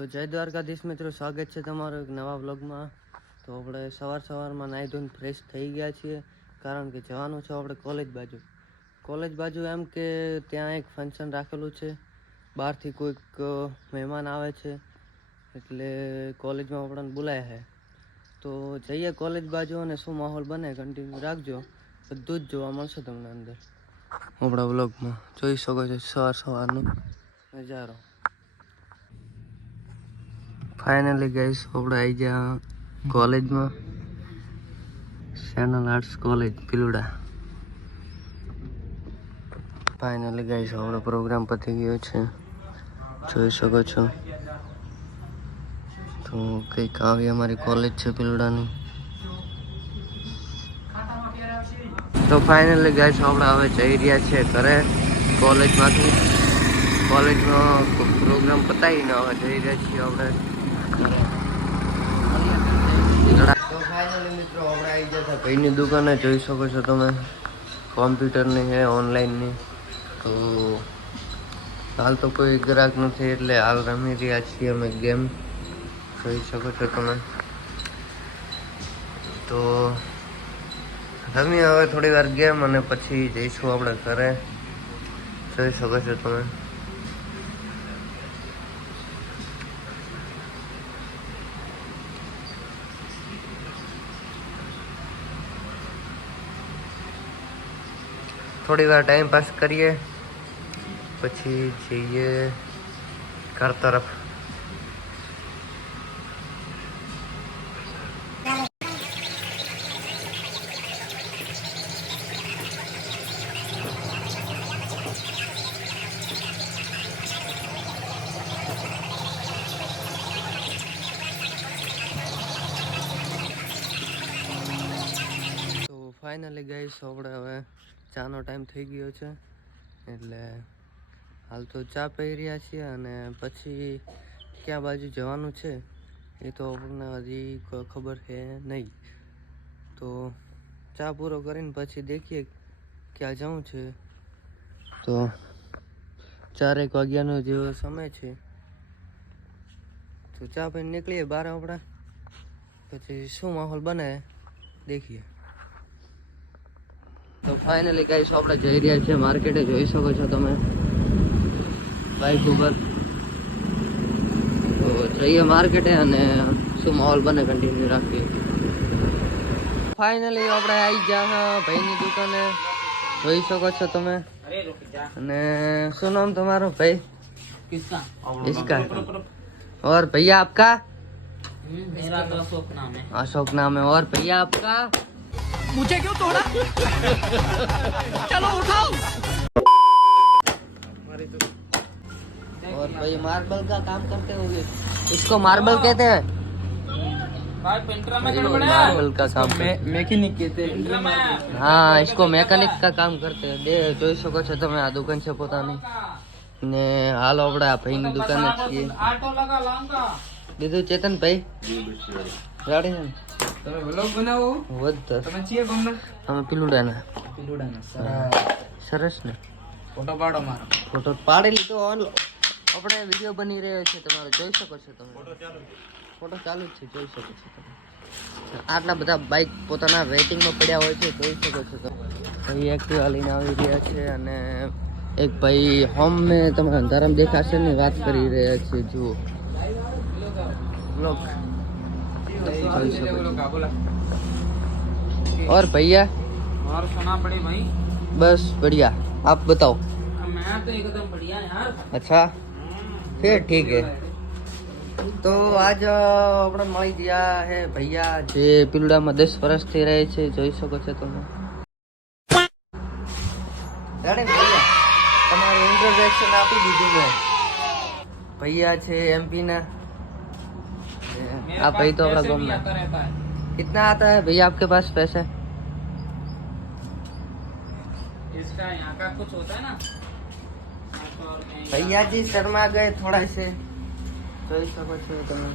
તો જય દ્વારકાધીશ મિત્રો, સ્વાગત છે તમારું એક નવા વ્લોગમાં. તો આપણે સવારમાં નાહી ધોઈને ફ્રેશ થઈ ગયા છીએ, કારણ કે જવાનું છે આપણે કોલેજ બાજુ એમ કે ત્યાં એક ફંક્શન રાખેલું છે. બહારથી કોઈક મહેમાન આવે છે, એટલે કોલેજમાં આપણને બોલાયા છે. તો જઈએ કોલેજ બાજુ, અને શું માહોલ બને કન્ટિન્યુ રાખજો, બધું જ જોવા મળશે તમને અંદર આપણા વ્લોગમાં. જોઈ શકો છો સવારનો નજારો. ફાઇનલી ગાઈસ આપણે આવી ગયા કોલેજમાં, channel arts college Piluda. Finally guys આપણો પ્રોગ્રામ પતી ગયો છે, જોઈ શકો છો. તો કંઈક આવી અમારી કોલેજ છે પિલુડાની. તો ફાઇનલી ગાઈસ આપણે હવે જઈ રહ્યા છીએ ઘરે કોલેજમાંથી. કોલેજનો પ્રોગ્રામ પતાવીને હવે જઈ રહ્યા છીએ આપણે. તો ફાઇનલી મિત્રો આપણે આવી ગયા હતા ભાઈની દુકાને. જોઈ શકો છો તમે, કોમ્પ્યુટરની છે, ઓનલાઈનની. તો હાલ તો કોઈ ગ્રાહક નથી, એટલે હાલ રમી રહ્યા છીએ અમે ગેમ. જોઈ શકો છો તમે. તો રમી હવે થોડી વાર ગેમ, અને પછી જઈશું આપણે ઘરે. જોઈ શકો છો તમે. થોડી વાર ટાઈમ પાસ કરીએ, પછી જઈએ ઘર તરફ. તો ફાઇનલી ગાઈસ આપણે હવે ચાનો ટાઈમ થઈ ગયો છે, એટલે હાલ તો ચા પી રહ્યા છીએ. અને પછી ક્યાં બાજુ જવાનું છે એ તો આપણને હજી ખબર છે નહીં. તો ચા પૂરો કરીને પછી દેખીએ ક્યાં જવું છે. તો 4 વાગ્યાનો જેવો સમય છે, તો ચા પીને નીકળીએ બહાર આપણે. પછી શું માહોલ બને દેખીએ. તો ફાઇનલી ગાઈસ આપણે જઈ રહ્યા છીએ માર્કેટે. જોઈ શકો છો તમે બાઇક ઉપર. તો જઈએ માર્કેટે, અને શું માહોલ બને કન્ટિન્યુ રાખીએ. ફાઇનલી આપણે આવી ગયા ભાઈની દુકાને. જોઈ શકો છો તમે. અને શું નામ તમારું ભાઈ? इसका और भैया आपका? मेरा तो अशोक नाम है। अशोक नाम है। और भैया आपका? मुझे क्यों तोड़ा? चलो उठाओ। और भाई मार्बल का काम करते होंगे, इसको मार्बल कहते हैं। भाई पेंटर में गड़बड़ है। मार्बल का काम मैकेनिक कहते हैं। हाँ, इसको मैकेनिक का काम करते हैं. જોઈ શકો છો તમે, આ દુકાન છે પોતાની. ને હાલો આપણે આ ભાઈની દુકાને છીએ. ऑटो लगा लाऊंगा। બીજું ચેતન ભાઈ ગાડી છે ને? તમે વ્લોગ બનાવો? વધર તમે છીએ ગમના? અમે પિલુડાના. સરસ ને. ફોટો પાડો મારો. ફોટો પાડી લીધો. આપણે વિડીયો બની રહ્યો છે તમારો, જોઈ શકો છો તમે. ફોટો ચાલુ જ છે, જોઈ શકો છો તમે. આટલા બધા બાઇક પોતાના વેટિંગમાં પડ્યા હોય છે, જોઈ શકો છો તમે. ભાઈ એક્ટિવા લઈને આવી રહ્યા છે, અને એક ભાઈ હોમ મેં તમને અંધારામાં દેખાશે ને વાત કરી રહ્યા છે. જુઓ लोग જોઈ શકો છો. और भैया? और सुना पड़े भाई? बस बढ़िया, आप बताओ. मैं तो एकदम बढ़िया यार। अच्छा, फिर ठीक है. તો આજ આપણે મળી ગયા હે ભૈયા, જે પિલુડામાં 10 વર્ષથી રહે છે. જોઈ શકો છો તમે. ભૈયા તમારું ઇન્ટ્રોડક્શન આપી દીધું મેં. ભૈયા છે એમપી ના. आप भाई तो अपना घूम में कितना आता है भैया आपके पास पैसे? इसका यहाँ का कुछ होता है ना। भैया जी शर्मा गए थोड़ा से. જોઈ શકો છો તમે.